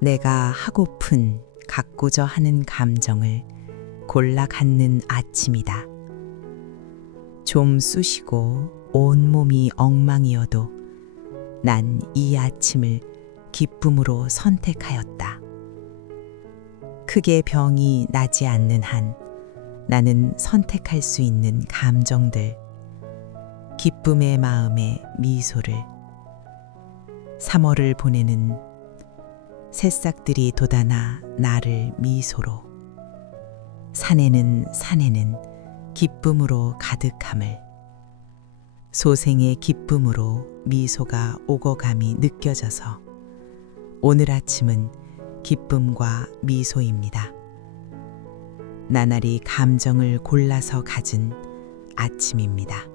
내가 하고픈 갖고자 하는 감정을 골라 갖는 아침이다. 좀 쑤시고 온몸이 엉망이어도 난 이 아침을 기쁨으로 선택하였다. 크게 병이 나지 않는 한 나는 선택할 수 있는 감정들, 기쁨의 마음에 미소를, 3월을 보내는 새싹들이 돋아나 나를 미소로, 산에는 기쁨으로 가득함을, 소생의 기쁨으로 미소가 오고감이 느껴져서 오늘 아침은 기쁨과 미소입니다. 나날이 감정을 골라서 가진 아침입니다.